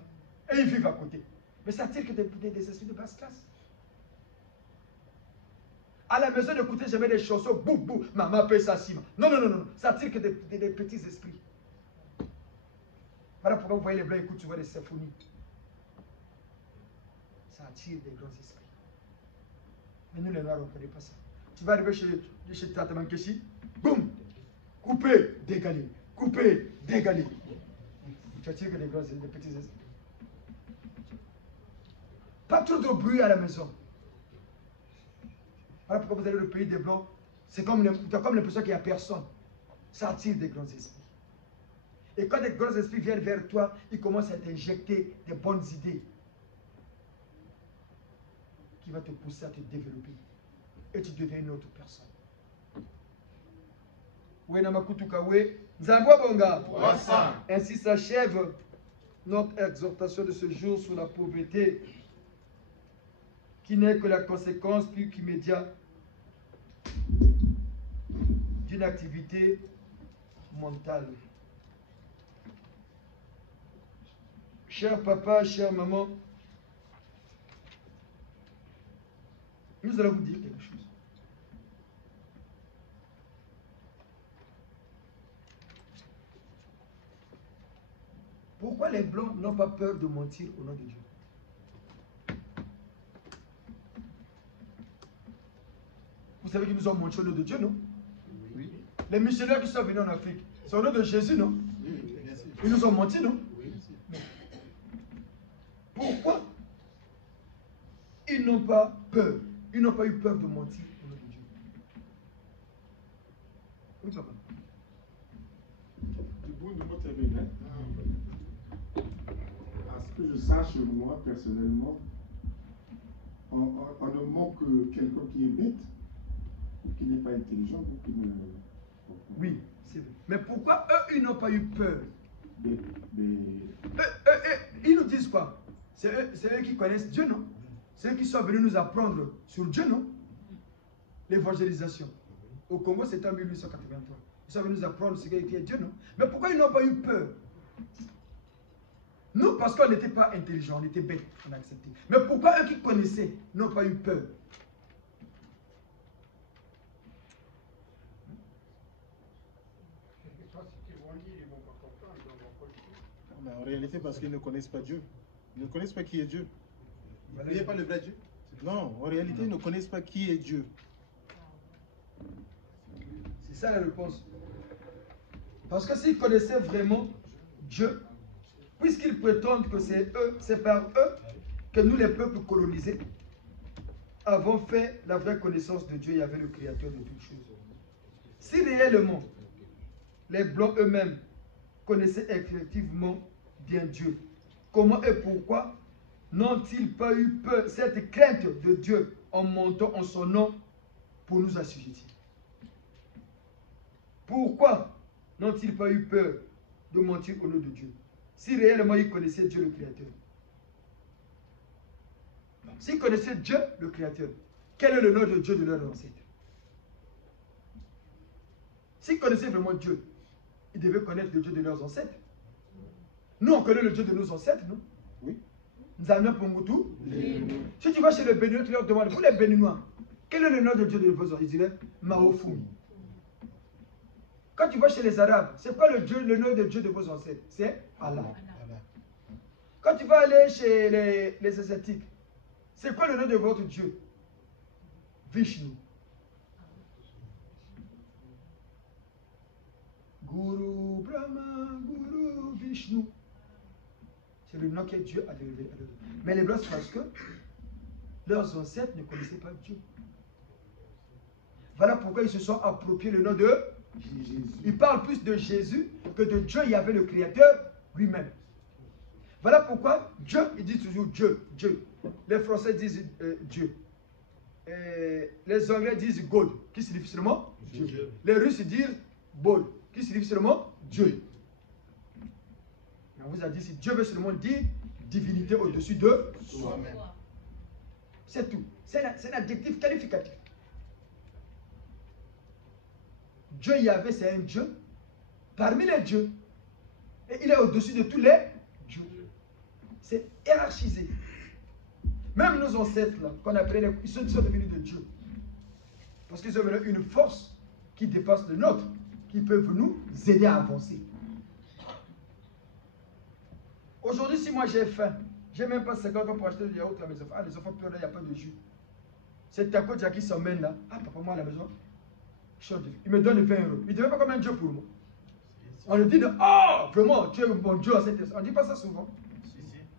Et ils vivent à côté. Mais ça attire que des esprits de basse classe. À la maison, n'écoutez jamais des chansons, bou, maman paye ça, si. Non. Ça attire que des petits esprits. Voilà pourquoi vous voyez les Blancs écoutent souvent des symphonies. Ça attire des grands esprits. Mais nous, les Noirs, on ne connaît pas ça. Tu vas arriver chez Tata Mankeshi, boum, coupé, dégalé, coupé, dégalé. Tu attires que des petits esprits. Pas trop de bruit à la maison. Voilà pourquoi vous allez le pays des Blancs, c'est comme l'impression qu'il n'y a personne. Ça attire des grands esprits. Et quand des grands esprits viennent vers toi, ils commencent à t'injecter des bonnes idées qui vont te pousser à te développer. Et tu deviens une autre personne. Ainsi s'achève notre exhortation de ce jour sur la pauvreté, qui n'est que la conséquence plus qu'immédiate d'une activité mentale. Cher papa, chère maman, nous allons vous dire quelque chose. Pourquoi les Blancs n'ont pas peur de mentir au nom de Dieu? Vous savez qu'ils nous ont menti au nom de Dieu, non? Oui. Les missionnaires qui sont venus en Afrique, c'est au nom de Jésus, non? Oui. Ils nous ont menti, non? Oui. Pourquoi ils n'ont pas peur? Ils n'ont pas eu peur de mentir au nom de Dieu. Oui, papa. À ce que je sache, moi, personnellement, on ne manque quelqu'un qui est bête, ou qui n'est pas intelligent, ou qui ne... Oui, c'est vrai. Mais pourquoi eux, ils n'ont pas eu peur? Ils nous disent quoi? C'est eux qui connaissent Dieu, non? Ceux qui sont venus nous apprendre sur Dieu, non? L'évangélisation. Au Congo, c'était en 1883. Ils sont venus nous apprendre ce qu'était Dieu, non? Mais pourquoi ils n'ont pas eu peur? Nous, parce qu'on n'était pas intelligents, on était bêtes, on a accepté. Mais pourquoi eux qui connaissaient n'ont pas eu peur? Mais en réalité, parce qu'ils ne connaissent pas Dieu. Ils ne connaissent pas qui est Dieu. Vous ne voyez pas le vrai Dieu? Non, en réalité, ils ne connaissent pas qui est Dieu. C'est ça la réponse. Parce que s'ils connaissaient vraiment Dieu, puisqu'ils prétendent que c'est eux, c'est par eux que nous, les peuples colonisés, avons fait la vraie connaissance de Dieu et avec le Créateur de toutes choses. Si réellement les Blancs eux-mêmes connaissaient effectivement bien Dieu, comment et pourquoi n'ont-ils pas eu peur, cette crainte de Dieu en montant en son nom pour nous assujettir? Pourquoi n'ont-ils pas eu peur de mentir au nom de Dieu? Si réellement ils connaissaient Dieu le Créateur. S'ils connaissaient Dieu le Créateur, quel est le nom de Dieu de leurs ancêtres? S'ils connaissaient vraiment Dieu, ils devaient connaître le Dieu de leurs ancêtres. Nous, on connaît le Dieu de nos ancêtres, non? Oui. Nzamia Pongutu. Si tu vas chez les Béninois, tu leur demandes, vous les Béninois, quel est le nom de Dieu de vos ancêtres? Ils diraient Maofumi. Quand tu vas chez les Arabes, c'est quoi le nom de Dieu de vos ancêtres? C'est Allah. Quand tu vas aller chez les Asiatiques, c'est quoi le nom de votre Dieu? Vishnu. Guru Brahma, Guru Vishnu. C'est le nom que Dieu a révélé à eux. Mais les Blancs, c'est parce que leurs ancêtres ne connaissaient pas Dieu. Voilà pourquoi ils se sont appropriés le nom de Jésus. Ils parlent plus de Jésus que de Dieu. Il y avait le Créateur lui-même. Voilà pourquoi Dieu, il dit toujours Dieu, Dieu. Les Français disent Dieu. Les Anglais disent God, qui signifie seulement Dieu. Dieu. Les Russes disent Bod, qui signifie seulement Dieu. On vous a dit, si Dieu veut seulement dire divinité au-dessus de soi-même. C'est tout. C'est un adjectif qualificatif. Dieu Yahvé, c'est un Dieu parmi les dieux. Et il est au-dessus de tous les dieux. C'est hiérarchisé. Même nos ancêtres, là, qu'on appelait ils sont devenus de Dieu. Parce qu'ils ont une force qui dépasse le nôtre, qui peut nous aider à avancer. Aujourd'hui, si moi j'ai faim, j'ai même pas 50 ans pour acheter du yaourt à mes enfants. Ah, les enfants pleurent là, il n'y a pas de jus. C'est ta côte qui s'emmène là. Ah, papa, moi à la maison, il me donne 20 euros. Il ne devait pas comme un Dieu pour moi. On lui dit de, oh, vraiment, tu es un bon Dieu. On ne dit pas ça souvent.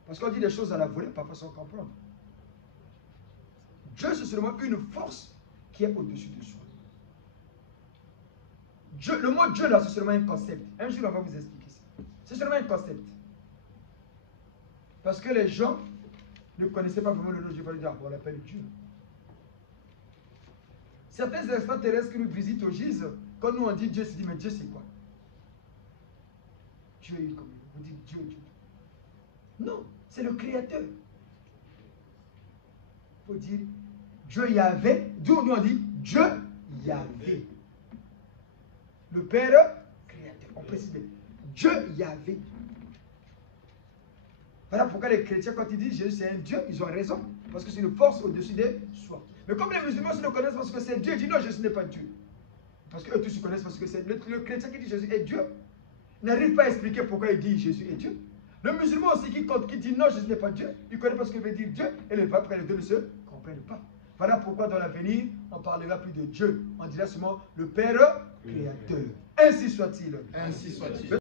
Parce qu'on dit des choses à la volée, parfois sans comprendre. Dieu, c'est seulement une force qui est au-dessus de soi. Dieu, le mot Dieu là, c'est seulement un concept. Un jour, on va vous expliquer ça. C'est seulement un concept. Parce que les gens ne connaissaient pas vraiment le nom de Dieu. Ils dire, on l'appelle Dieu. Certains extraterrestres qui nous visitent au GIZ, quand nous on dit Dieu, se dit, mais Dieu c'est quoi? Dieu est comme vous dites Dieu, Dieu. Non, c'est le Créateur. Il faut dire Dieu Yahvé. D'où nous on dit Dieu Yahvé. Le Père Créateur. On précise Dieu Yahvé. Voilà pourquoi les chrétiens, quand ils disent Jésus c'est un Dieu, ils ont raison. Parce que c'est une force au-dessus de soi. Mais comme les musulmans se le connaissent parce que c'est Dieu, ils disent non, Jésus n'est pas Dieu. Parce qu'eux tous se connaissent parce que c'est le chrétien qui dit Jésus est Dieu. N'arrive pas à expliquer pourquoi il dit Jésus est Dieu. Le musulman aussi qui dit non, Jésus n'est pas Dieu, il connaît pas ce que veut dire Dieu, et les papes, les deux ne se comprennent pas. Voilà pourquoi dans l'avenir, on ne parlera plus de Dieu, on dira seulement le Père Créateur. Ainsi soit-il. Ainsi soit-il.